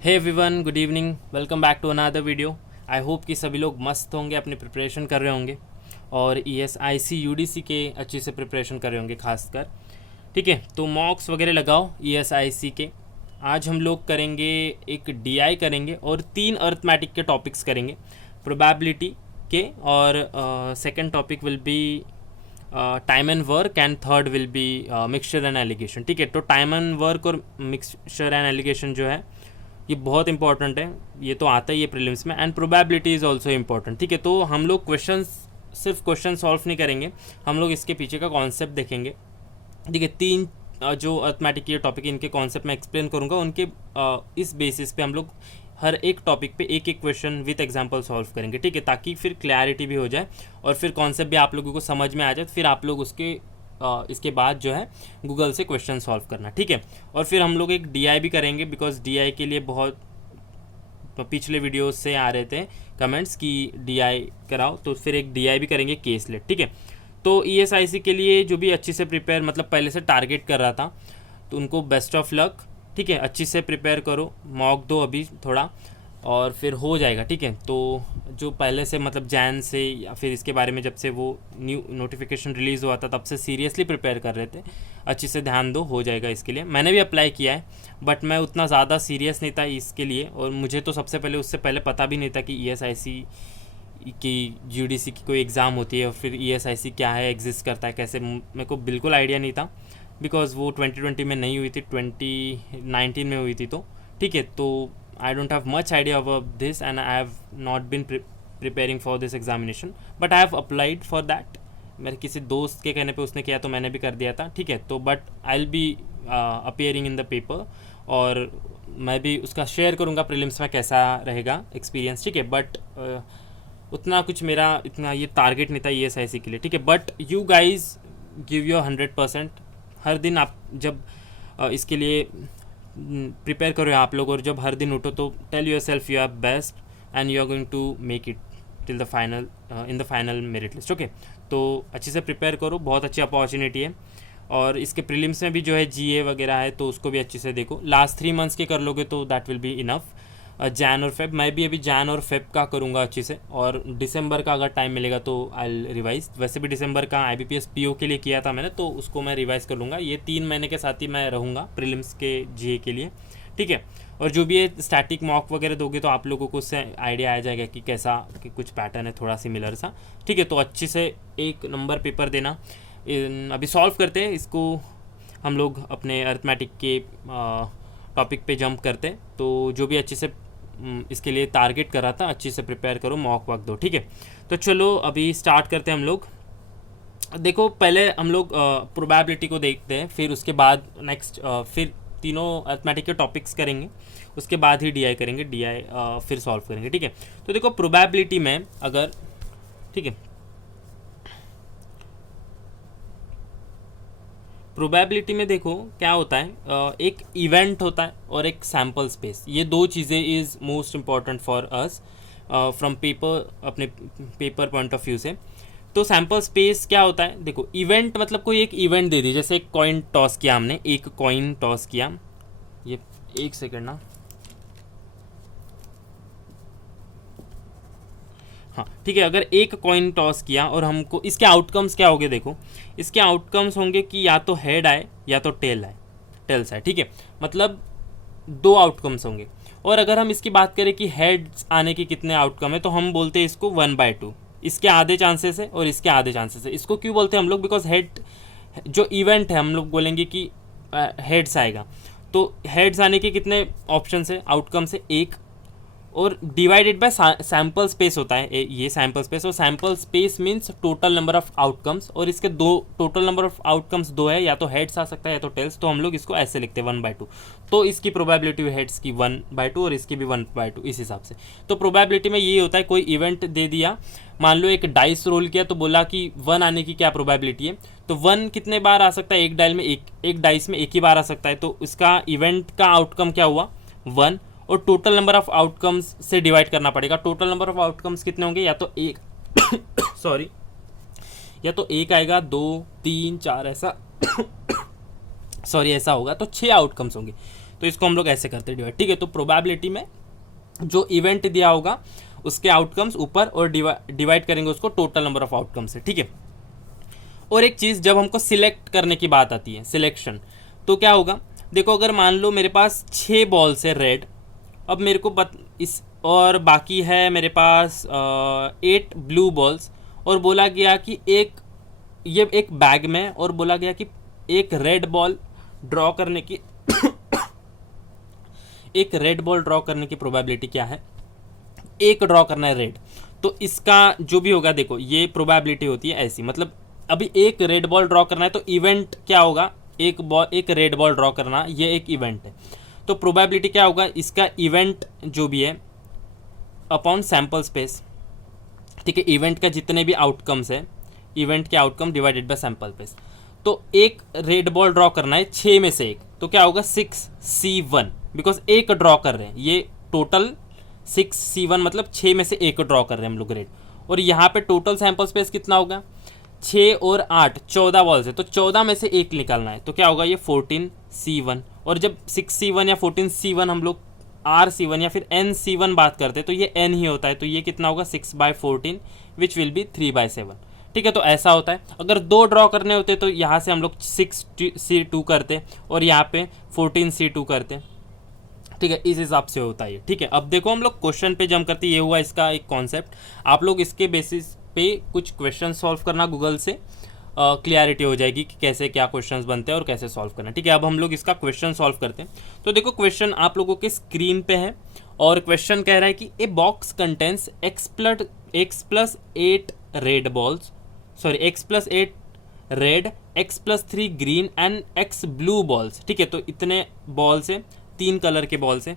Hey everyone, good evening, welcome back to another video. I hope कि सभी लोग मस्त होंगे, अपनी प्रिपरेशन कर रहे होंगे और ESIC UDC के अच्छे से प्रिपरेशन कर रहे होंगे खासकर। ठीक है, तो मॉक्स वगैरह लगाओ ESIC के। आज हम लोग करेंगे एक DI करेंगे और 3 अर्थमेटिक के टॉपिक्स करेंगे प्रोबेबिलिटी के, और second topic will be time and work and third will be mixture and allegation. ठीक है, तो टाइम एंड वर्क और मिक्सचर एंड एलिगेशन जो है ये बहुत इंपॉर्टेंट है, ये तो आता ही है प्रीलिम्स में। And probability is also important. ठीक है, तो हम लोग सिर्फ क्वेश्चन सॉल्व नहीं करेंगे, हम लोग इसके पीछे का कॉन्सेप्ट देखेंगे। ठीक है, 3 जो अर्थमेटिक के टॉपिक इनके कॉन्सेप्ट मैं एक्सप्लेन करूँगा, उनके इस बेसिस पे हम लोग हर एक टॉपिक पे एक एक क्वेश्चन विथ एग्जांपल सॉल्व करेंगे। ठीक है, ताकि फिर क्लैरिटी भी हो जाए और फिर कॉन्सेप्ट भी आप लोगों को समझ में आ जाए। फिर आप लोग इसके बाद जो है गूगल से क्वेश्चन सॉल्व करना। ठीक है, और फिर हम लोग एक DI भी करेंगे, बिकॉज DI के लिए बहुत पिछले वीडियोस से आ रहे थे कमेंट्स कि DI कराओ, तो फिर एक DI भी करेंगे केसलेट। ठीक है, तो ESIC के लिए जो भी अच्छे से प्रिपेयर, मतलब पहले से टारगेट कर रहा था, तो उनको बेस्ट ऑफ लक। ठीक है, अच्छी से प्रिपेयर करो, मॉक दो अभी थोड़ा और फिर हो जाएगा। ठीक है, तो जो पहले से मतलब जैन से या फिर इसके बारे में जब से वो न्यू नोटिफिकेशन रिलीज़ हुआ था तब से सीरियसली प्रिपेयर कर रहे थे, अच्छे से ध्यान दो, हो जाएगा। इसके लिए मैंने भी अप्लाई किया है, बट मैं उतना ज़्यादा सीरियस नहीं था इसके लिए, और मुझे तो सबसे पहले उससे पहले पता भी नहीं था कि ESIC की UDC की कोई एग्ज़ाम होती है और फिर ESIC क्या है, एग्जिस्ट करता है कैसे, मेरे को बिल्कुल आइडिया नहीं था, बिकॉज वो 2020 में नहीं हुई थी, 2019 में हुई थी। तो ठीक है, तो I don't have much idea about this and I have not been preparing for this examination, but I have applied for that. मेरे किसी दोस्त के कहने पे उसने किया तो मैंने भी कर दिया था। ठीक है, तो but I'll be appearing in the paper, और मैं भी उसका शेयर करूँगा प्रीलिम्स में कैसा रहेगा एक्सपीरियंस। ठीक है, बट उतना कुछ मेरा इतना ये टारगेट नहीं था ESIC के लिए। ठीक है, but you guys give your 100%। हर दिन आप जब इसके लिए प्रिपेयर करो आप लोग, और जब हर दिन उठो तो tell yourself you are best and you are going to make it till the final in the final merit list. Okay, तो अच्छे से प्रिपेयर करो, बहुत अच्छी अपॉर्चुनिटी है। और इसके प्रीलिम्स में भी जो है GA वगैरह है, तो उसको भी अच्छे से देखो। लास्ट 3 मंथ्स के कर लोगे तो that will be enough. Jain और फेब, मैं भी अभी जैन और फेब का करूँगा अच्छे से, और दिसंबर का अगर टाइम मिलेगा तो आई रिवाइज। वैसे भी दिसंबर का IBPS PO के लिए किया था मैंने, तो उसको मैं रिवाइज़ कर लूँगा। ये 3 महीने के साथ ही मैं रहूँगा प्रीलिम्स के GA के लिए। ठीक है, और जो भी ये स्टैटिक मॉक वगैरह दोगे तो आप लोगों को उससे आइडिया आ जाएगा कि कैसा कि कुछ पैटर्न है थोड़ा सिमिलर सा। ठीक है, तो अच्छे से एक नंबर पेपर देना। अभी सॉल्व करते हैं इसको, हम लोग अपने अर्थमेटिक के टॉपिक पे जंप करते हैं। तो जो भी अच्छे से इसके लिए टारगेट कर रहा था, अच्छे से प्रिपेयर करो, मॉक वॉक दो। ठीक है, तो चलो अभी स्टार्ट करते हैं हम लोग। देखो, पहले हम लोग प्रोबेबिलिटी को देखते हैं, फिर उसके बाद नेक्स्ट फिर तीनों अर्थमेटिक के टॉपिक्स करेंगे, उसके बाद ही DI करेंगे। DI फिर सॉल्व करेंगे। ठीक है, तो देखो प्रोबेबिलिटी में अगर, ठीक है, प्रोबेबिलिटी में देखो क्या होता है, एक इवेंट होता है और एक सैम्पल स्पेस। ये दो चीज़ें is most important for us from paper, अपने पेपर पॉइंट ऑफ व्यू से। तो सैम्पल स्पेस क्या होता है, देखो इवेंट मतलब कोई एक इवेंट दे दी, जैसे एक कॉइन टॉस किया हमने, एक कॉइन टॉस किया, ये एक सेकेंड ना, हाँ ठीक है, अगर एक कॉइन टॉस किया और हमको इसके आउटकम्स क्या होंगे, देखो इसके आउटकम्स होंगे कि या तो हेड आए या तो टेल्स आए। ठीक है, मतलब 2 आउटकम्स होंगे। और अगर हम इसकी बात करें कि हेड्स आने के कितने आउटकम है, तो हम बोलते हैं इसको 1/2, इसके आधे चांसेस है और इसके आधे चांसेस है। इसको क्यों बोलते हैं हम लोग, बिकॉज हेड जो इवेंट है हम लोग बोलेंगे कि हेड्स आएगा, तो हेड्स आने के कितने ऑप्शन है, आउटकम्स है 1, और डिवाइडेड बाय सैम्पल स्पेस होता है ये सैम्पल स्पेस। और sample space means total number of outcomes, और इसके टोटल नंबर ऑफ आउटकम्स 2 है, या तो हेड्स आ सकता है या तो टेल्स, तो हम लोग इसको ऐसे लिखते हैं 1/2। तो इसकी प्रोबेबिलिटी हेड्स की 1/2 और इसकी भी 1/2 इस हिसाब से। तो प्रोबेबिलिटी में ये होता है, कोई इवेंट दे दिया, मान लो एक डाइस रोल किया तो बोला कि 1 आने की क्या प्रोबेबिलिटी है, तो 1 कितने बार आ सकता है, एक डाइस में एक ही बार आ सकता है, तो इसका इवेंट का आउटकम क्या हुआ 1, और टोटल नंबर ऑफ आउटकम्स से डिवाइड करना पड़ेगा। टोटल नंबर ऑफ आउटकम्स कितने होंगे, या तो एक सॉरी, या तो एक आएगा, 2 3 4 ऐसा सॉरी ऐसा होगा, तो 6 आउटकम्स होंगे। तो इसको हम लोग ऐसे करते हैं डिवाइड, ठीक है। तो प्रोबेबिलिटी में जो इवेंट दिया होगा उसके आउटकम्स ऊपर और डिवाइड करेंगे उसको टोटल नंबर ऑफ आउटकम से, ठीक है। और एक चीज़, जब हमको सिलेक्ट करने की बात आती है, सिलेक्शन, तो क्या होगा, देखो अगर मान लो मेरे पास 6 बॉल्स है रेड, अब मेरे को इस और बाकी है मेरे पास 8 ब्लू बॉल्स, और बोला गया कि ये एक बैग में, और बोला गया कि एक रेड बॉल ड्रॉ करने की एक रेड बॉल ड्रॉ करने की प्रोबेबिलिटी क्या है, एक ड्रॉ करना है रेड। तो इसका जो भी होगा, देखो ये प्रोबेबिलिटी होती है ऐसी, मतलब अभी एक रेड बॉल ड्रॉ करना है तो इवेंट क्या होगा, एक रेड बॉल ड्रॉ करना, ये एक इवेंट है। तो प्रोबेबिलिटी क्या होगा, इसका इवेंट जो भी है अपॉन सैम्पल स्पेस, ठीक है। इवेंट का जितने भी आउटकम्स है, इवेंट के outcome divided by sample space. तो एक रेड बॉल ड्रॉ करना है 6 में से एक, तो क्या होगा 6C1, बिकॉज एक ड्रॉ कर रहे हैं, ये टोटल 6C1 मतलब 6 में से एक ड्रॉ कर रहे हैं हम लोग रेड। और यहाँ पे टोटल सैम्पल स्पेस कितना होगा, 6 और 8 14 बॉल्स है, तो 14 में से एक निकालना है, तो क्या होगा ये 14C1। और जब 6C1 या 14C1 हम लोग RC1 या फिर NC1 बात करते हैं तो ये N ही होता है, तो ये कितना होगा 6/14 विच विल बी 3/7, ठीक है। तो ऐसा होता है। अगर 2 ड्रॉ करने होते तो यहाँ से हम लोग 6C2 करते और यहाँ पे 14C2 करते, ठीक है। इस हिसाब से होता है, ठीक है। अब देखो हम लोग क्वेश्चन पे जम करते, ये हुआ इसका एक कॉन्सेप्ट। आप लोग इसके बेसिस पे कुछ क्वेश्चन सॉल्व करना, गूगल से क्लियरिटी हो जाएगी कि कैसे क्या क्वेश्चंस बनते हैं और कैसे सॉल्व करना, ठीक है। अब हम लोग इसका क्वेश्चन सॉल्व करते हैं। तो देखो क्वेश्चन आप लोगों के स्क्रीन पे है, और क्वेश्चन कह रहा है कि a box contains x+8 red balls, sorry x+8 red, x+3 green and x blue balls, ठीक है। तो इतने बॉल्स है, 3 कलर के बॉल्स है।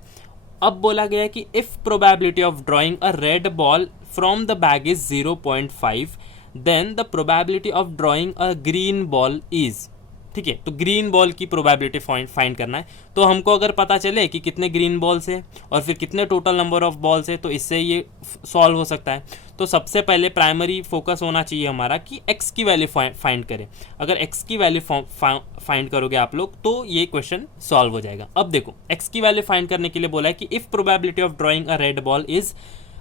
अब बोला गया है कि if probability of drawing a red ball from the bag is 0.5, then the probability of drawing a green ball is, ठीक है। तो ग्रीन बॉल की प्रोबेबिलिटी फाइंड करना है। तो हमको अगर पता चले कि कितने ग्रीन बॉल्स है और फिर कितने टोटल नंबर ऑफ बॉल्स है, तो इससे ये सॉल्व हो सकता है। तो सबसे पहले प्राइमरी फोकस होना चाहिए हमारा कि x की वैल्यू फाइंड करें। अगर x की वैल्यू फाइंड करोगे आप लोग तो ये क्वेश्चन सॉल्व हो जाएगा। अब देखो x की वैल्यू फाइंड करने के लिए बोला है कि if probability of drawing a red ball is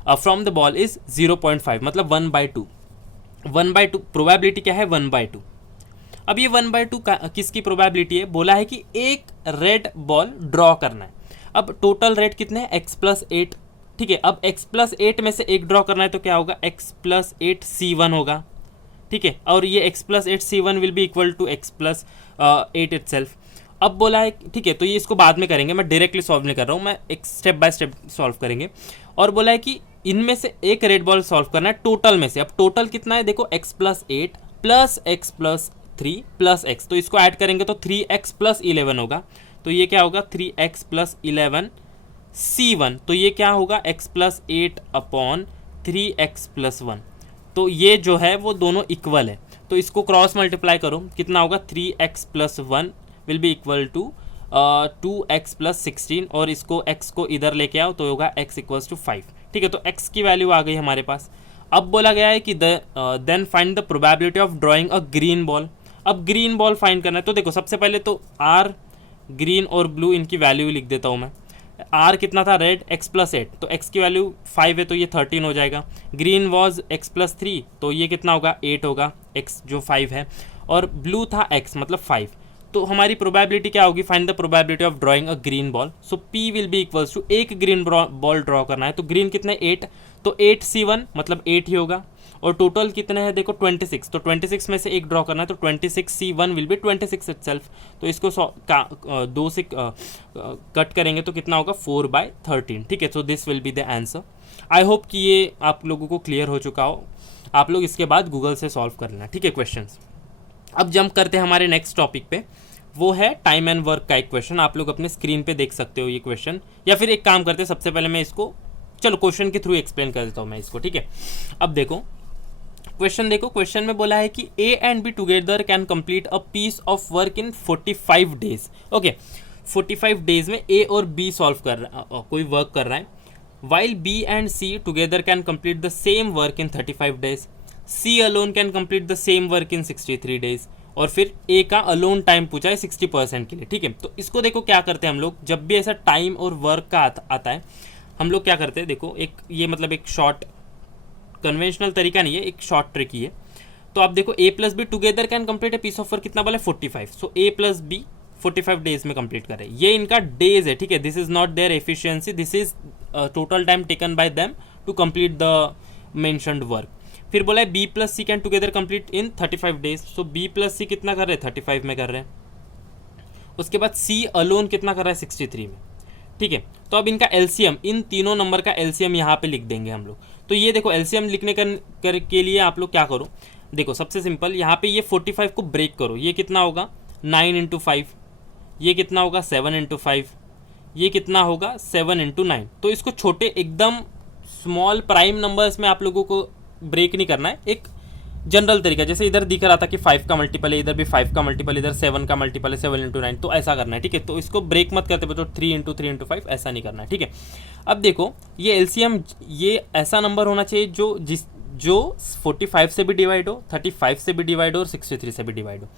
from the ball is 0.5, मतलब 1/2। 1/2 प्रोबेबिलिटी क्या है, 1/2। अब ये 1/2 किसकी प्रोबेबिलिटी है, बोला है कि एक रेड बॉल ड्रॉ करना है। अब टोटल रेड कितने हैं, x+8, ठीक है। अब x+8 में से एक ड्रॉ करना है तो क्या होगा, x+8C1 होगा, ठीक है। और ये x+8C1 will be equal to x+8 itself. अब बोला है, ठीक है, तो ये इसको बाद में करेंगे, मैं डायरेक्टली सॉल्व नहीं कर रहा हूँ, मैं एक स्टेप बाय स्टेप सॉल्व करेंगे। और बोला है कि इनमें से एक रेड बॉल सॉल्व करना है टोटल में से। अब टोटल कितना है, देखो x+8 plus x+3 plus x, तो इसको ऐड करेंगे तो 3x+11 होगा। तो ये क्या होगा, 3x+11C1, तो ये क्या होगा x+8 अपॉन 3x+1। तो ये जो है वो दोनों इक्वल है, तो इसको क्रॉस मल्टीप्लाई करो, कितना होगा 3x+1 will be equal to 2x+16, और इसको x को इधर लेके आओ तो होगा x = 5, ठीक है। तो x की वैल्यू आ गई हमारे पास। अब बोला गया है कि then find the probability of drawing a green ball. अब ग्रीन बॉल फाइंड करना है, तो देखो सबसे पहले तो R, ग्रीन और ब्लू, इनकी वैल्यू लिख देता हूँ मैं। R कितना था, रेड, x+8, तो x की वैल्यू 5 है तो ये 13 हो जाएगा। ग्रीन वॉज x+3, तो ये कितना होगा, 8 होगा, x जो 5 है। और ब्लू था x मतलब 5, तो हमारी प्रोबेबिलिटी क्या होगी, find the probability of drawing a green ball. So P will be equals to, एक ग्रीन बॉल ड्रॉ करना है, तो ग्रीन कितने 8, तो 8C1 मतलब 8 ही होगा। और टोटल कितने हैं, देखो 26, तो 26 में से एक ड्रॉ करना है, तो 26C1 विल बी 26 इटसेल्फ। तो इसको 2 से कट करेंगे तो कितना होगा, 4/13, ठीक है। So this will be the answer. I hope कि ये आप लोगों को क्लियर हो चुका हो। आप लोग इसके बाद गूगल से सॉल्व कर लेना, ठीक है, क्वेश्चंस। अब जंप करते हैं हमारे नेक्स्ट टॉपिक पे, वो है टाइम एंड वर्क का एक क्वेश्चन। आप लोग अपने स्क्रीन पे देख सकते हो ये क्वेश्चन, या फिर एक काम करते हैं, सबसे पहले मैं इसको चलो क्वेश्चन के थ्रू एक्सप्लेन कर देता हूँ मैं इसको, ठीक है। अब देखो क्वेश्चन, देखो क्वेश्चन में बोला है कि A and B together can complete a piece of work in 45 days. Okay, 45 days में A और B सॉल्व कर रहा कोई वर्क कर रहा है, while B and C together can complete the same work in 35 days. C alone can complete the same work in 63 days. और फिर ए का अलोन टाइम पूछा है 60% के लिए, ठीक है। तो इसको देखो क्या करते हैं हम लोग, जब भी ऐसा टाइम और वर्क का आता है हम लोग क्या करते हैं, देखो एक ये मतलब एक शॉर्ट कन्वेंशनल तरीका नहीं है, एक शॉर्ट ट्रिक ही है। तो आप देखो A plus B together can complete a piece of work, कितना बोला 45, so A plus B 45 days में कंप्लीट करें, ये इनका डेज है, ठीक है। This is not their efficiency, this is total time taken by them to complete the mentioned work. फिर बोला है B plus C can together complete in 35 days, so B plus C कितना कर रहे हैं 35 में कर रहे हैं। उसके बाद सी अलोन कितना कर रहा है 63 में, ठीक है। तो अब इनका एलसीएम, इन तीनों नंबर का एलसीएम यहाँ पे लिख देंगे हम लोग। तो ये देखो एलसीएम लिखने के लिए आप लोग क्या करो, देखो सबसे सिंपल यहाँ पे ये 45 को ब्रेक करो, ये कितना होगा 9 इंटू 5, ये कितना होगा 7 इंटू 5, ये कितना होगा 7 इंटू 9। तो इसको छोटे एकदम स्मॉल प्राइम नंबर्स में आप लोगों को ब्रेक नहीं करना है, एक जनरल तरीका, जैसे इधर दिख रहा था कि 5 का मल्टीपल है, इधर भी 5 का मल्टीपल, इधर 7 का मल्टीपल है 7 इंटू 9, तो ऐसा करना है, ठीक है। तो इसको ब्रेक मत करते बच्चों, 3 इंटू 3 इंटू 5 ऐसा नहीं करना है, ठीक है। अब देखो ये एलसीएम, ये ऐसा नंबर होना चाहिए जो 45 से भी डिवाइड हो, 35 से भी डिवाइड हो और 63 से भी डिवाइड हो।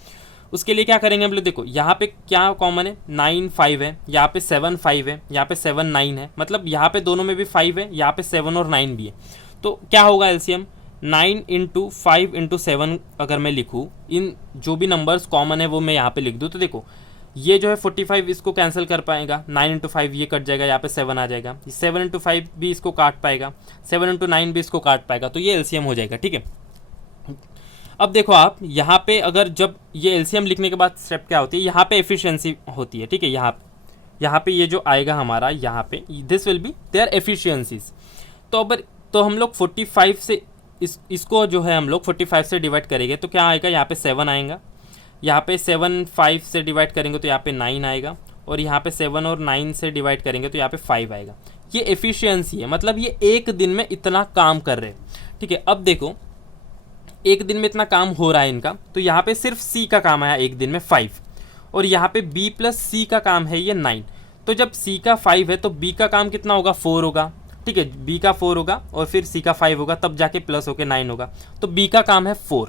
उसके लिए क्या करेंगे हम लोग, देखो यहाँ पे क्या कॉमन है 9 5 है, यहाँ पे 7 5 है, यहाँ पे 7 9 है, मतलब यहाँ पे दोनों में भी 5 है, यहाँ पे 7 और 9 भी है। तो क्या होगा एलसीएम 9 इंटू 5 इंटू 7 अगर मैं लिखूँ, इन जो भी नंबर्स कॉमन है वो मैं यहाँ पे लिख दूँ, तो देखो ये जो है 45 इसको कैंसिल कर पाएगा, 9 इंटू 5 ये कट जाएगा, यहाँ पे 7 आ जाएगा, 7 इंटू 5 भी इसको काट पाएगा, 7 इंटू 9 भी इसको काट पाएगा, तो ये एलसीएम हो जाएगा, ठीक है। अब देखो आप यहाँ पे अगर जब ये एलसीएम लिखने के बाद स्टेप क्या होती है, यहाँ पे एफिशिएंसी होती है, ठीक है। यहाँ पे ये जो आएगा हमारा, यहाँ पे this will be there efficiencies. तो हम लोग 45 से इसको जो है हम लोग 45 से डिवाइड करेंगे तो क्या आएगा, यहाँ पे 7 आएगा, यहाँ पे 7 5 से डिवाइड करेंगे तो यहाँ पे 9 आएगा, और यहाँ पे 7 और 9 से डिवाइड करेंगे तो यहाँ पे 5 आएगा। ये एफिशिएंसी है, मतलब ये एक दिन में इतना काम कर रहे हैं, ठीक है। अब देखो एक दिन में इतना काम हो रहा है इनका, तो यहाँ पे सिर्फ सी का काम आया एक दिन में 5, और यहाँ पे बी प्लस सी का काम है ये 9। तो जब सी का 5 है तो बी का काम कितना होगा 4 होगा, ठीक है। बी का 4 होगा और फिर सी का 5 होगा, तब जाके प्लस होके 9 होगा। तो बी का काम है 4,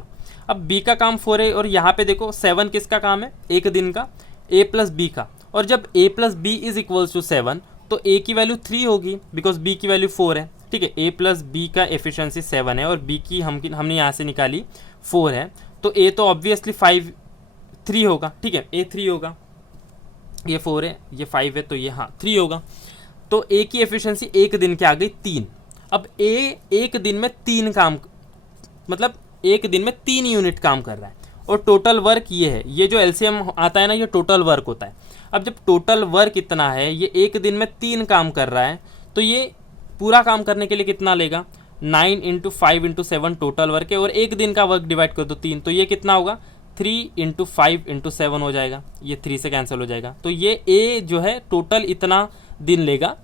अब बी का काम 4 है, और यहाँ पे देखो 7 किसका काम है एक दिन का, ए प्लस बी का। और जब A plus B is equals to 7 तो ए की वैल्यू 3 होगी बिकॉज बी की वैल्यू 4 है, ठीक है। ए प्लस बी का एफिशिएंसी 7 है और बी की हमने यहाँ से निकाली 4 है, तो ए तो ऑब्वियसली 3 होगा, ठीक है। ए 3 होगा, ये 4 है, ये 5 है, तो ये हाँ 3 होगा। तो ए की एफिशिएंसी एक दिन की आ गई 3। अब ए एक दिन में 3 काम, मतलब एक दिन में 3 यूनिट काम कर रहा है, और टोटल वर्क ये है, ये जो एलसीएम आता है ना ये टोटल वर्क होता है। अब जब टोटल वर्क इतना है, ये एक दिन में 3 काम कर रहा है, तो ये पूरा काम करने के लिए कितना लेगा 9 इंटू 5 इंटू 7 टोटल वर्क है, और एक दिन का वर्क डिवाइड कर दो 3, तो ये कितना होगा 3 इंटू 5 इंटू 7 हो जाएगा, ये 3 से कैंसिल हो जाएगा। तो ये ए जो है टोटल इतना दिन लेगा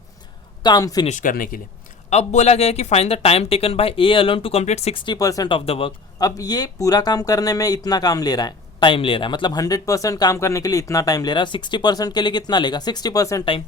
काम फिनिश करने के लिए। अब बोला गया कि find the time taken by A alone to complete 60% of the work. अब ये पूरा काम करने में इतना काम ले रहा है, टाइम ले रहा है, मतलब 100% काम करने के लिए इतना टाइम ले रहा है, 60% के लिए कितना लेगा 60% टाइम,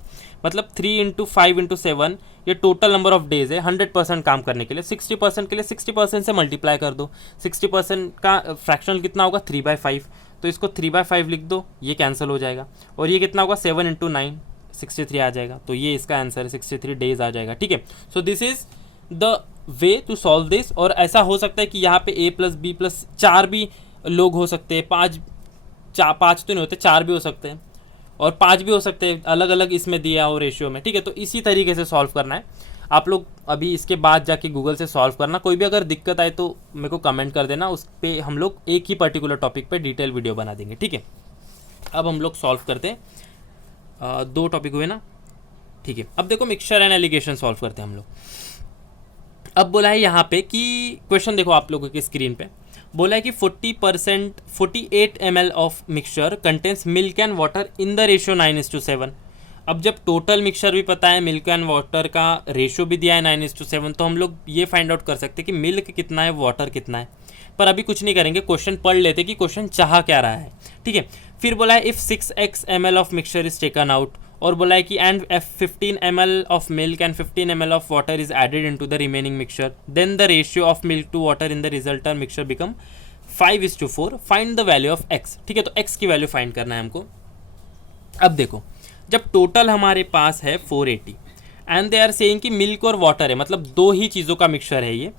मतलब 3 इंटू 5 इंटू 7 ये टोटल नंबर ऑफ डेज है 100% काम करने के लिए। 60% के लिए 60% से मल्टीप्लाई कर दो, 60% का फ्रैक्शनल कितना होगा 3/5, तो इसको 3/5 लिख दो, ये कैंसिल हो जाएगा, और ये कितना होगा 7 इंटू 9 63 आ जाएगा, तो ये इसका आंसर है 63 डेज आ जाएगा, ठीक है। So this is the way to solve this. और ऐसा हो सकता है कि यहाँ पे ए प्लस बी प्लस 4 भी लोग हो सकते हैं, 5 तो नहीं होते, 4 भी हो सकते हैं और 5 भी हो सकते हैं, अलग अलग इसमें दिया हो रेशियो में, ठीक है। तो इसी तरीके से सॉल्व करना है आप लोग। अभी इसके बाद जाके गूगल से सॉल्व करना, कोई भी अगर दिक्कत आए तो मेरे को कमेंट कर देना, उस पर हम लोग एक ही पर्टिकुलर टॉपिक पे डिटेल वीडियो बना देंगे, ठीक है। अब हम लोग सॉल्व करते हैं, 2 टॉपिक हुए ना, ठीक है। अब देखो मिक्सचर एंड एलिगेशन सॉल्व करते हैं हम लोग। अब बोला है यहाँ पे कि क्वेश्चन देखो आप लोगों की स्क्रीन पे, बोला है कि 48 ml of mixture contains milk and water in the ratio 9:7। अब जब टोटल मिक्सचर भी पता है, मिल्क एंड वाटर का रेशियो भी दिया है 9:7, तो हम लोग ये फाइंड आउट कर सकते हैं कि मिल्क कितना है, वाटर कितना है। पर अभी कुछ नहीं करेंगे, क्वेश्चन पढ़ लेते कि क्वेश्चन चाह क्या रहा है, ठीक है। फिर बोला है if 6x ml of mixture is taken out, और बोला है कि and 15 ml of milk and 15 ml of water is added into the remaining mixture, then the ratio of milk to water in the resultant mixture become 5:4 find the value of x। ठीक है, तो x की value find करना है हमको। अब देखो, जब टोटल हमारे पास है 480 एंड दे आर सेइंग कि मिल्क और वाटर है, मतलब दो ही चीज़ों का मिक्सचर है। ये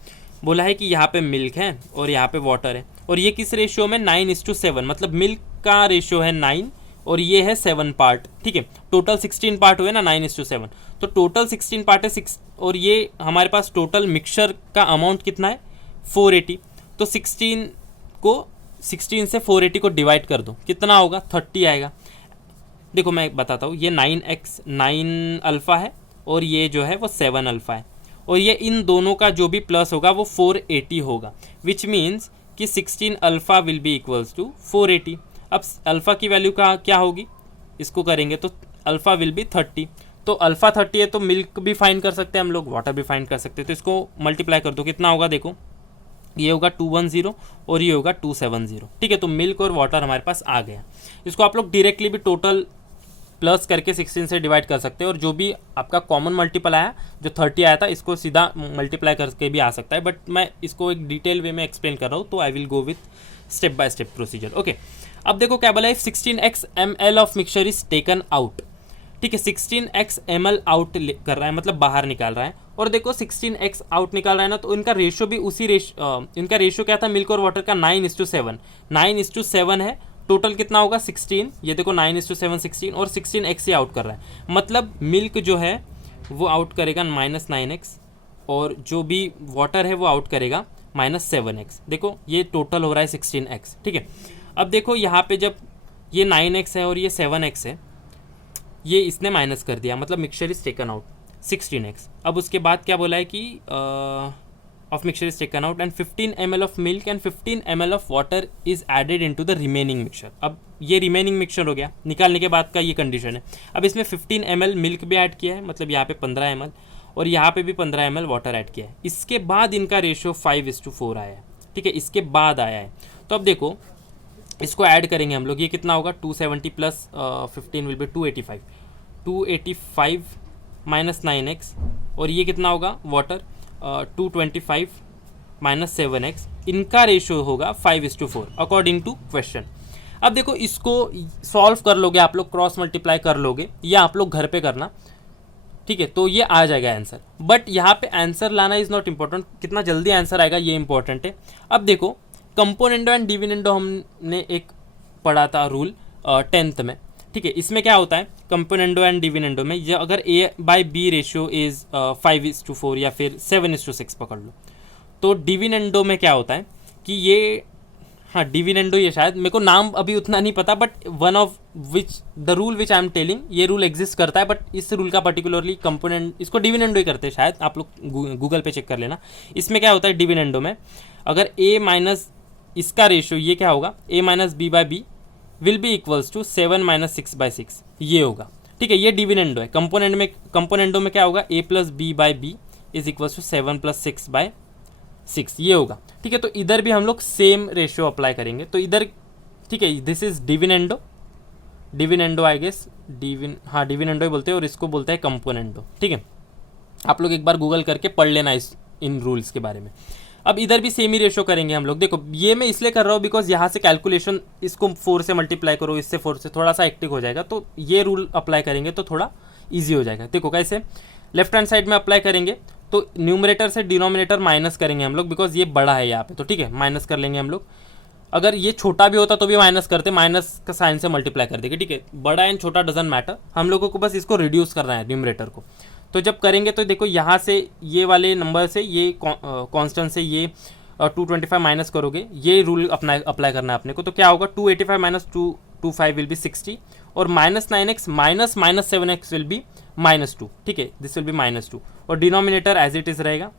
बोला है कि यहाँ पे मिल्क है और यहाँ पे वाटर है, और ये किस रेशियो में, 9:7, मतलब मिल्क का रेशियो है 9 और ये है 7 पार्ट। ठीक है, टोटल 16 पार्ट हुए ना, 9:7, तो टोटल 16 पार्ट है 6, और ये हमारे पास टोटल मिक्सचर का अमाउंट कितना है 480। तो 16 से 480 को डिवाइड कर दो, कितना होगा 30 आएगा। देखो मैं बताता हूँ, ये 9 अल्फ़ा है और ये जो है वो 7 अल्फ़ा है, और ये इन दोनों का जो भी प्लस होगा वो 480 होगा, विच मीन्स कि 16 alpha will be equals to 480। अब अल्फ़ा की वैल्यू का क्या होगी, इसको करेंगे तो अल्फ़ा विल बी 30। तो अल्फ़ा 30 है तो मिल्क भी फाइंड कर सकते हैं हम लोग, वाटर भी फाइंड कर सकते हैं। तो इसको मल्टीप्लाई कर दो, कितना होगा, देखो ये होगा 210 और ये होगा 270। ठीक है, तो मिल्क और वाटर हमारे पास आ गया। इसको आप लोग डायरेक्टली भी टोटल प्लस करके 16 से डिवाइड कर सकते हैं, और जो भी आपका कॉमन मल्टीपल आया जो 30 आया था, इसको सीधा मल्टीप्लाई करके भी आ सकता है, बट मैं इसको एक डिटेल वे में एक्सप्लेन कर रहा हूँ, तो I will go with step by step procedure. Okay, अब देखो क्या बोला है, 16x ml of mixture is taken out. ठीक है, 16x ml आउट कर रहा है, मतलब बाहर निकाल रहा है, और देखो 16x आउट निकाल रहा है ना, तो इनका रेशियो भी उसी इनका रेशियो क्या था मिल्क और वाटर का, 9:7। 9:7 है, टोटल कितना होगा 16, ये देखो 9:7 16, और 16x ही आउट कर रहा है, मतलब मिल्क जो है वो आउट करेगा -9x, और जो भी वाटर है वो आउट करेगा -7x। देखो ये टोटल हो रहा है 16x। ठीक है, अब देखो यहाँ पे जब ये 9x है और ये 7x है, ये इसने माइनस कर दिया, मतलब mixture is taken out 16x। अब उसके बाद क्या बोला है कि of mixture is taken out and 15 ml of milk and 15 ml of water is added into the remaining mixture. अब ये रिमेनिंग मिक्सचर हो गया निकालने के बाद का, ये कंडीशन है। अब इसमें 15 ml मिल्क भी ऐड किया है, मतलब यहाँ पे 15 ml, और यहाँ पे भी 15 ml वाटर ऐड किया है। इसके बाद इनका रेशियो 5:4 आया है। ठीक है, इसके बाद आया है। तो अब देखो इसको ऐड करेंगे हम लोग, ये कितना होगा 270 plus 15 will be 285, 285 minus 9x, और ये कितना होगा वाटर 225 माइनस 7x, इनका रेशियो होगा 5:4 अकॉर्डिंग टू क्वेश्चन। अब देखो इसको सॉल्व कर लोगे आप लोग, क्रॉस मल्टीप्लाई कर लोगे, या आप लोग घर पे करना। ठीक है, तो ये आ जाएगा आंसर, बट यहाँ पे आंसर लाना इज नॉट इम्पोर्टेंट, कितना जल्दी आंसर आएगा ये इंपॉर्टेंट है। अब देखो कंपोनेंडो एंड डिविडेंडो हमने एक पढ़ा था रूल 10th में। ठीक है, इसमें क्या होता है कंपोनेंडो एंड डिविडेंडो में, ये अगर A/B रेशियो इज 5:4 या फिर 7:6 पकड़ लो, तो डिविडेंडो में क्या होता है कि ये, हाँ डिविडेंडो, ये शायद मेरे को नाम अभी उतना नहीं पता, but one of which the rule which I am telling, ये रूल एग्जिस्ट करता है, बट इस रूल का पर्टिकुलरली कंपोनेंट, इसको डिविडेंडो ही करते हैं शायद, आप लोग गूगल पे चेक कर लेना। इसमें क्या होता है डिविडेंडो में, अगर A माइनस इसका रेशियो ये क्या होगा, A minus B/B will be equals to 7 minus 6/6, ये होगा। ठीक है, ये डिविडेंडो है। कंपोनेंडो में क्या होगा, A plus B/B is equals to 7 plus 6/6, ये होगा। ठीक है, तो इधर भी हम लोग सेम रेशियो अप्लाई करेंगे, तो इधर ठीक है, this is dividendo I guess, हाँ डिविडेंडो ही बोलते हैं, और इसको बोलते हैं कंपोनेंडो। ठीक है, आप लोग एक बार गूगल करके पढ़ लेना इन रूल्स के बारे में। अब इधर भी सेम ही रेशियो करेंगे हम लोग। देखो ये मैं इसलिए कर रहा हूँ बिकॉज यहाँ से कैलकुलेशन, इसको 4 से मल्टीप्लाई करो, इससे 4 से, थोड़ा सा एक्टिव हो जाएगा, तो ये रूल अप्लाई करेंगे तो थोड़ा ईजी हो जाएगा। देखो कैसे, लेफ्ट हैंड साइड में अप्लाई करेंगे तो न्यूमरेटर से डिनोमिनेटर माइनस करेंगे हम लोग, बिकॉज ये बड़ा है यहाँ पे, तो ठीक है माइनस कर लेंगे हम लोग। अगर ये छोटा भी होता तो भी माइनस करते, माइनस का साइन से मल्टीप्लाई कर देंगे। ठीक है, बड़ा एंड छोटा डजंट मैटर, हम लोगों को बस इसको रिड्यूस करना है न्यूमरेटर को। तो जब करेंगे तो देखो यहाँ से ये वाले नंबर से ये कांस्टेंट से ये 225 माइनस करोगे, ये रूल अप्लाई करना है अपने को। तो क्या होगा 285 माइनस 225 विल बी 60, और minus 9x minus -7x will be -2। ठीक है, दिस विल बी -2, और डिनोमिनेटर एज इट इज रहेगा।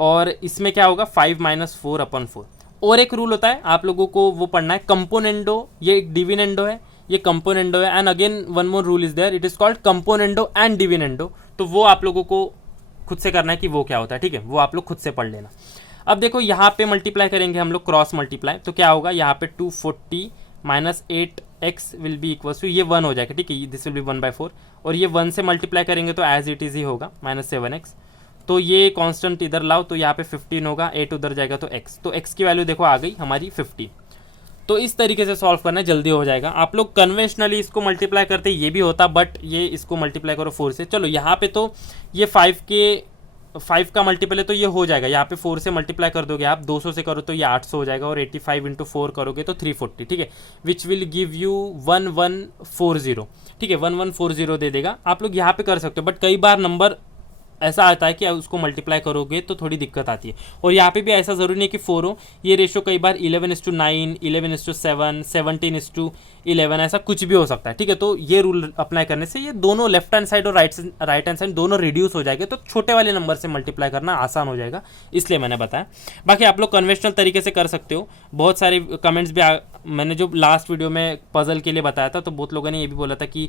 और इसमें क्या होगा 5 - 4/4। और एक रूल होता है आप लोगों को वो पढ़ना है, कंपोनेंडो, ये एक डिविडेंडो है, ये कंपोनेंडो है, and again one more rule is there, it is called componendo and dividendo. तो वो आप लोगों को खुद से करना है कि वो क्या होता है। ठीक है, वो आप लोग खुद से पढ़ लेना। अब देखो यहाँ पे मल्टीप्लाई करेंगे हम लोग, क्रॉस मल्टीप्लाई, तो क्या होगा यहाँ पे 240 minus 8x will be equals to, ये 1 हो जाएगा। ठीक है, दिस विल बी 1/4, और ये 1 से मल्टीप्लाई करेंगे तो एज इट इज ही होगा -7x, तो ये कांस्टेंट इधर लाओ तो यहाँ पे 15 होगा, 8 उधर जाएगा तो x, तो x की वैल्यू देखो आ गई हमारी 50। तो इस तरीके से सॉल्व करना जल्दी हो जाएगा। आप लोग कन्वेंशनली इसको मल्टीप्लाई करते ये भी होता, बट ये इसको मल्टीप्लाई करो 4 से। चलो यहाँ पे तो ये 5 का मल्टीपल है तो ये हो जाएगा, यहाँ पे 4 से मल्टीप्लाई कर दोगे आप, 200 से करो तो ये 800 हो जाएगा, और 85 इंटू 4 करोगे तो 340, ठीक है, विच विल गिव यू 1140, ठीक है, 1140 दे देगा। आप लोग यहाँ पे कर सकते हो, बट कई बार नंबर ऐसा आता है कि आप उसको मल्टीप्लाई करोगे तो थोड़ी दिक्कत आती है। और यहाँ पे भी ऐसा ज़रूरी नहीं कि 4 हो, ये रेशो कई बार 11:9, 11:7, 17:11 ऐसा कुछ भी हो सकता है, ठीक है। तो ये रूल अप्लाई करने से ये दोनों लेफ्ट हैंड साइड और राइट हैंड साइड दोनों रिड्यूस हो जाएंगे, तो छोटे वाले नंबर से मल्टीप्लाई करना आसान हो जाएगा, इसलिए मैंने बताया। बाकी आप लोग कन्वेंशनल तरीके से कर सकते हो। बहुत सारे कमेंट्स भी मैंने जो लास्ट वीडियो में पजल के लिए बताया था, तो बहुत लोगों ने ये भी बोला था कि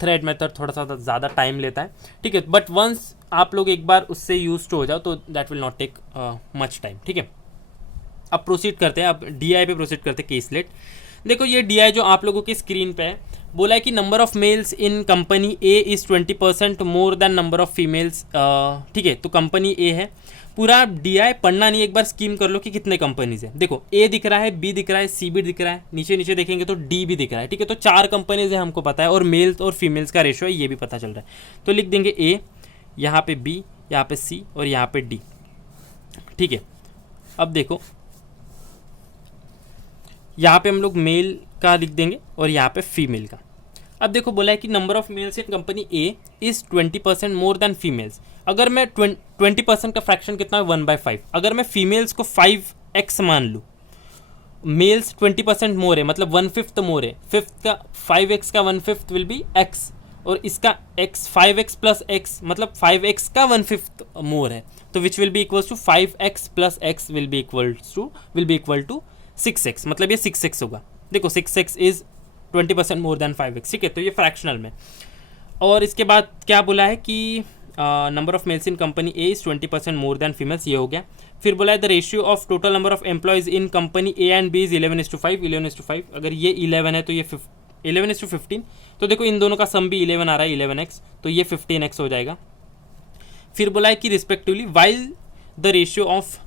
थ्रेड मेथड थोड़ा सा ज़्यादा टाइम लेता है, ठीक है, बट वंस आप लोग एक बार उससे यूज हो जाओ तो that will not take much time, ठीक है। अब प्रोसीड करते हैं, अब DI पे प्रोसीड करते हैं, केसलेट। देखो ये DI जो आप लोगों की स्क्रीन पे है, बोला है कि number of males in company A is 20% more than number of females, ठीक है। तो कंपनी A है, पूरा DI पढ़ना नहीं, एक बार स्कीम कर लो कि कितने कंपनीज है। देखो A दिख रहा है, B दिख रहा है, C भी दिख रहा है, नीचे नीचे देखेंगे तो D भी दिख रहा है, ठीक है। तो 4 कंपनीज है, हमको पता है, और मेल्स और फीमेल्स का रेशो है, ये भी पता चल रहा है। तो लिख देंगे A, यहाँ पे B, यहाँ पे C और यहाँ पे D, ठीक है। अब देखो यहाँ पे हम लोग मेल का लिख देंगे और यहाँ पे फीमेल का। अब देखो बोला है कि number of males in company A is 20% more than females. अगर मैं 20% का फ्रैक्शन कितना है, 1/5। अगर मैं फीमेल्स को 5x मान लूँ, मेल्स 20% मोर है, मतलब 1/5 मोर है, 5th का 5x का 1/5 विल बी x, और इसका x 5x प्लस x मतलब 5x का 1/5 मोर है, तो which will be equal to 5x plus x will be equal to 6x, मतलब ये 6x होगा। देखो 6x is 20% more than 5x, ठीक है। तो ये फ्रैक्शनल में। और इसके बाद क्या बोला है कि number of males in company A is 20% more than females, ये हो गया। फिर बोला है the ratio of total number of employees in company A and B is 11:5। अगर ये 11 है तो ये 11:15। तो देखो इन दोनों का सम भी 11 आ रहा है, 11x, तो ये 15x हो जाएगा। फिर बोला है कि respectively while the ratio of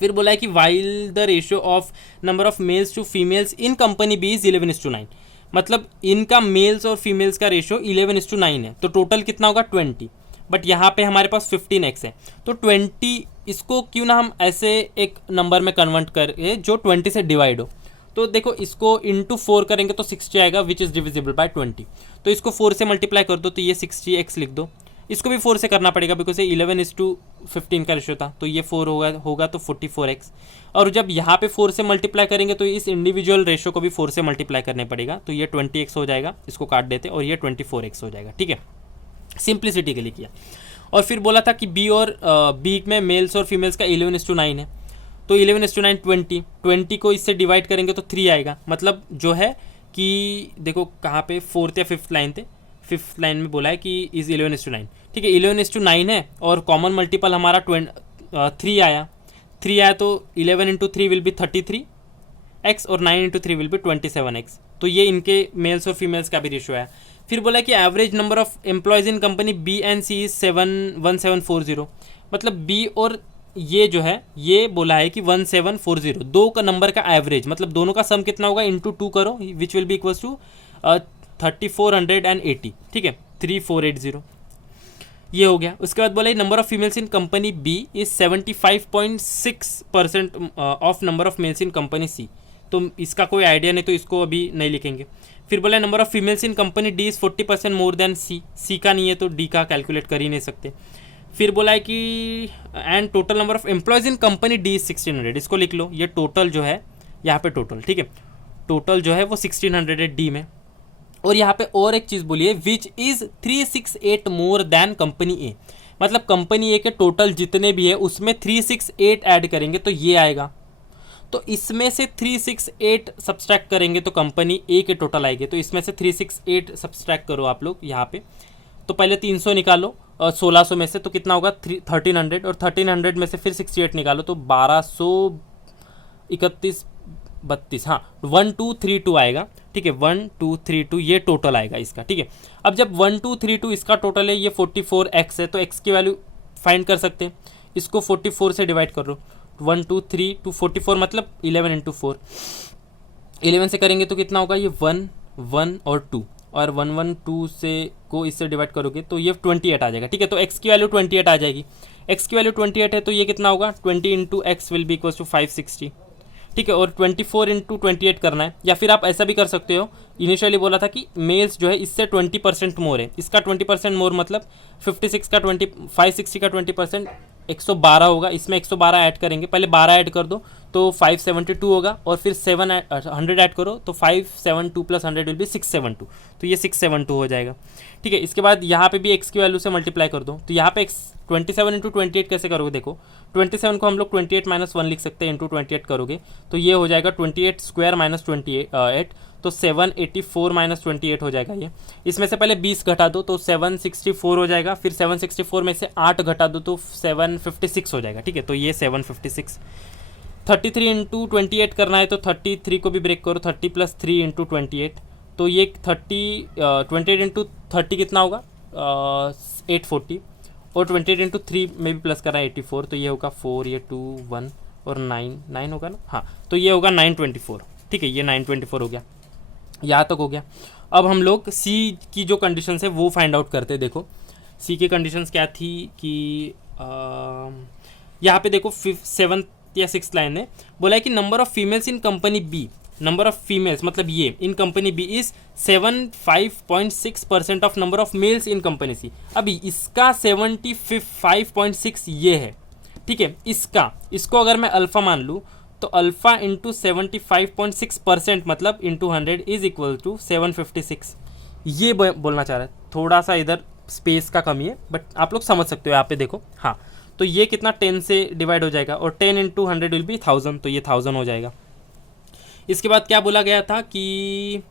फिर बोला है कि while the ratio of number of males to females in company B is 11:9, मतलब इनका मेल्स और फीमेल्स का रेशियो 11:9 है, तो टोटल कितना होगा 20, बट यहाँ पे हमारे पास 15x है, तो 20 इसको क्यों ना हम ऐसे एक नंबर में कन्वर्ट करें जो 20 से डिवाइड हो। तो देखो इसको इंटू 4 करेंगे तो 60 आएगा, विच इज़ डिविजिबल बाय 20। तो इसको 4 से मल्टीप्लाई कर दो तो ये 60x लिख दो। इसको भी 4 से करना पड़ेगा बिकॉज ये 11:15 का रेशियो था, तो ये 4 होगा तो 44x। और जब यहाँ पे 4 से मल्टीप्लाई करेंगे तो इस इंडिविजुअल रेशियो को भी 4 से मल्टीप्लाई करने पड़ेगा, तो ये 20x हो जाएगा, इसको काट देते और ये 24x हो जाएगा, ठीक है। सिंप्लिसिटी के लिए किया। और फिर बोला था कि B में मेल्स और फीमेल्स का 11:9 है, तो 11:9 20 को इससे डिवाइड करेंगे तो 3 आएगा, मतलब जो है कि देखो कहाँ पे 4th या 5th लाइन थे, 5th लाइन में बोला है कि इज़ 11:9, ठीक है। 11:9 है और कॉमन मल्टीपल हमारा 3 आया, तो 11 इंटू 3 विल बी 33x और 9 इंटू 3 विल बी 27x। तो ये इनके मेल्स और फीमेल्स का भी रेशियो है। फिर बोला कि average number of employees in company B and C is 1740, मतलब B और ये जो है ये बोला है कि 1740, दो का नंबर का एवरेज, मतलब दोनों का सम कितना होगा, इंटू 2 करो, which will be equals to 3480, ठीक है, 3480, ये हो गया। उसके बाद बोला number of females in company B is 75.6% of number of males in company C, तो इसका कोई आइडिया नहीं तो इसको अभी नहीं लिखेंगे। फिर बोला number of females in company D is 40% more then C का नहीं है तो D का कैलकुलेट कर ही नहीं सकते। फिर बोला है कि and total number of employees in company D is 1600, इसको लिख लो, ये टोटल जो है यहाँ पे टोटल, ठीक है, टोटल जो है वो 1600 है D में। और यहाँ पे और एक चीज़ बोली है which is 368 more than company A, मतलब कंपनी A के टोटल जितने भी है उसमें 368 ऐड करेंगे तो ये आएगा, तो इसमें से 368 सब्सट्रैक्ट करेंगे तो कंपनी A के टोटल आएंगे, तो इसमें से 368 सब्सट्रैक्ट करो आप लोग यहाँ पे। तो पहले 300 निकालो 1600 में से, तो कितना होगा 1300, और 1300 में से फिर 68 निकालो तो 1231 32, हाँ 1232 आएगा। ठीक है, 1 2 3 2 ये टोटल आएगा इसका, ठीक है। अब जब 1 2 3 2 इसका टोटल है, ये 44x है, तो x की वैल्यू फाइंड कर सकते हैं। इसको 44 से डिवाइड कर लो, 1 2 3 2 44 मतलब 11 इंटू 4, 11 से करेंगे तो कितना होगा, ये 1 1 और 2, और 1 1 2 से को इससे डिवाइड करोगे तो ये 28 आ जाएगा, ठीक है। तो x की वैल्यू 28 आ जाएगी, x की वैल्यू 28 है तो ये कितना होगा, 20 into x will be equals to 560, ठीक है। और 24 इंटू 28 करना है, या फिर आप ऐसा भी कर सकते हो, इनिशियली बोला था कि मेल्स जो है इससे 20% मोर है, इसका 20% मोर मतलब 56 का 560 का 20% 112 होगा, इसमें 112 ऐड करेंगे, पहले 12 ऐड कर दो तो 572 होगा, और फिर 100 ऐड करो तो 572 प्लस 100 विल बी 672, तो ये 672 हो जाएगा, ठीक है। इसके बाद यहाँ पे भी x की वैल्यू से मल्टीप्लाई कर दो, तो यहाँ पे x 27 इंटू 28 कैसे करोगे, देखो 27 को हम लोग 28 माइनस 1 लिख सकते हैं, इंटू 28 करोगे तो ये हो जाएगा 28 स्क्वायर माइनस 28, तो 784 माइनस 28 हो जाएगा ये। इसमें से पहले 20 घटा दो तो 764 हो जाएगा, फिर 764 में से 8 घटा दो तो 756 हो जाएगा, ठीक है। तो ये 756, 33 इंटू 28 करना है तो 33 को भी ब्रेक करो, 30 प्लस 3 इंटू 28, तो ये 28 इंटू 30 कितना होगा, 840, और 28 इंटू 3 में भी प्लस करना है 84, तो ये होगा 4, ये 2 1 और 9 होगा ना, हाँ, तो ये होगा 924, ठीक है, ये 924 हो गया, यहाँ तक हो गया। अब हम लोग सी की जो कंडीशन है वो फाइंड आउट करते हैं। देखो सी की कंडीशंस क्या थी कि यहाँ पे देखो 7th या 6th लाइन है, बोला है कि number of females in company B, number of females मतलब ये in company B is 75.6% of number of males in company C. अभी इसका 75.6 ये है, ठीक है। इसको अगर मैं अल्फ़ा मान लूँ तो अल्फ़ा इंटू 75.6% मतलब इंटू 100 इज इक्वल टू 756, ये बोलना चाह रहा है। थोड़ा सा इधर स्पेस का कमी है बट आप लोग समझ सकते हो, यहाँ पे देखो, हाँ, तो ये कितना 10 से डिवाइड हो जाएगा, और 10 इंटू 100 विल बी 1000, तो ये 1000 हो जाएगा। इसके बाद क्या बोला गया था कि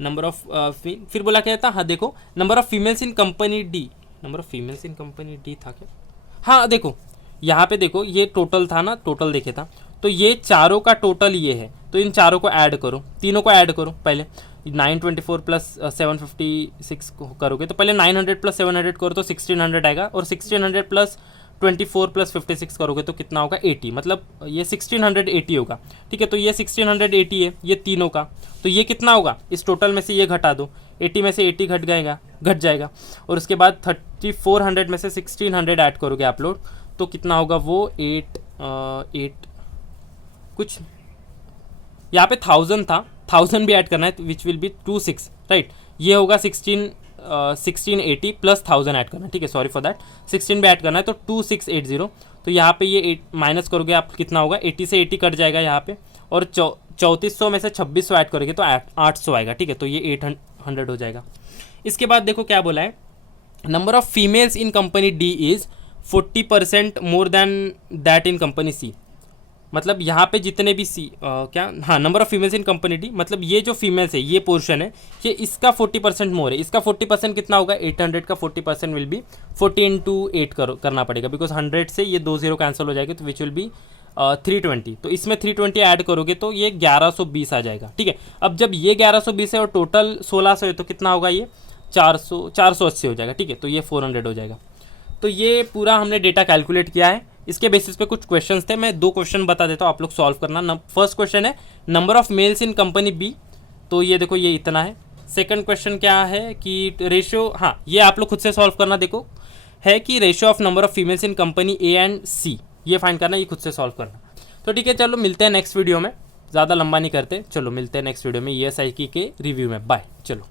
नंबर ऑफ फिर बोला गया था, हाँ देखो, number of females in company D, number of females in company D था क्या, हाँ देखो यहाँ पे देखो ये टोटल था ना, टोटल देखे था, तो ये चारों का टोटल ये है, तो इन चारों को ऐड करो, तीनों को ऐड करो, पहले 924 प्लस 756 करोगे तो पहले 900 प्लस 700 करो तो 1600 आएगा, और 1600 प्लस 24 प्लस 56 करोगे तो कितना होगा 80, मतलब ये 1680 होगा, ठीक है। तो ये 1680 है ये तीनों का, तो ये कितना होगा, इस टोटल में से ये घटा दो, 80 में से 80 घट जाएगा, और उसके बाद 3400 में से 1600 ऐड करोगे आप लोग तो कितना होगा वो 8 कुछ, यहाँ पे 1000 था, 1000 भी ऐड करना है विच विल बी 26, राइट। ये होगा 1680 प्लस 1000 ऐड करना है, ठीक है, सॉरी फॉर दैट, 16 भी ऐड करना है तो 2680, तो यहाँ पे ये माइनस करोगे आप कितना होगा, 80 से 80 कट जाएगा यहाँ पे, और 3400 में से 2600 ऐड करोगे तो 800 आएगा, ठीक है। तो ये 800 हो जाएगा। इसके बाद देखो क्या बोला है, number of females in company D is 40% more than that in company C, मतलब यहाँ पे जितने भी हाँ, number of females in company D, मतलब ये जो फीमेल्स है ये पोर्शन है, ये इसका 40% मोर है, इसका 40% कितना होगा, 800 का 40% विल बी 40 इंटू 8 करना पड़ेगा, बिकॉज 100 से ये 2 0 कैंसिल हो जाएगी, तो विच विल बी 320, तो इसमें 320 ऐड करोगे तो ये 1120 आ जाएगा, ठीक है। अब जब ये 1120 है और टोटल 1600 है तो कितना होगा, ये 480 हो जाएगा, ठीक है। तो ये 400 हो जाएगा। तो ये पूरा हमने डेटा कैलकुलेट किया है, इसके बेसिस पे कुछ क्वेश्चंस थे, मैं 2 क्वेश्चन बता देता हूँ, आप लोग सॉल्व करना। फर्स्ट क्वेश्चन है number of males in company B, तो ये देखो ये इतना है। सेकंड क्वेश्चन क्या है कि रेशियो, हाँ ये आप लोग खुद से सॉल्व करना, देखो है कि ratio of number of females in company A and C, ये फाइंड करना, ये खुद से सॉल्व करना। तो ठीक है, चलो मिलते हैं नेक्स्ट वीडियो में, ज़्यादा लंबा नहीं करते, चलो मिलते हैं नेक्स्ट वीडियो में ESI के रिव्यू में, बाय, चलो।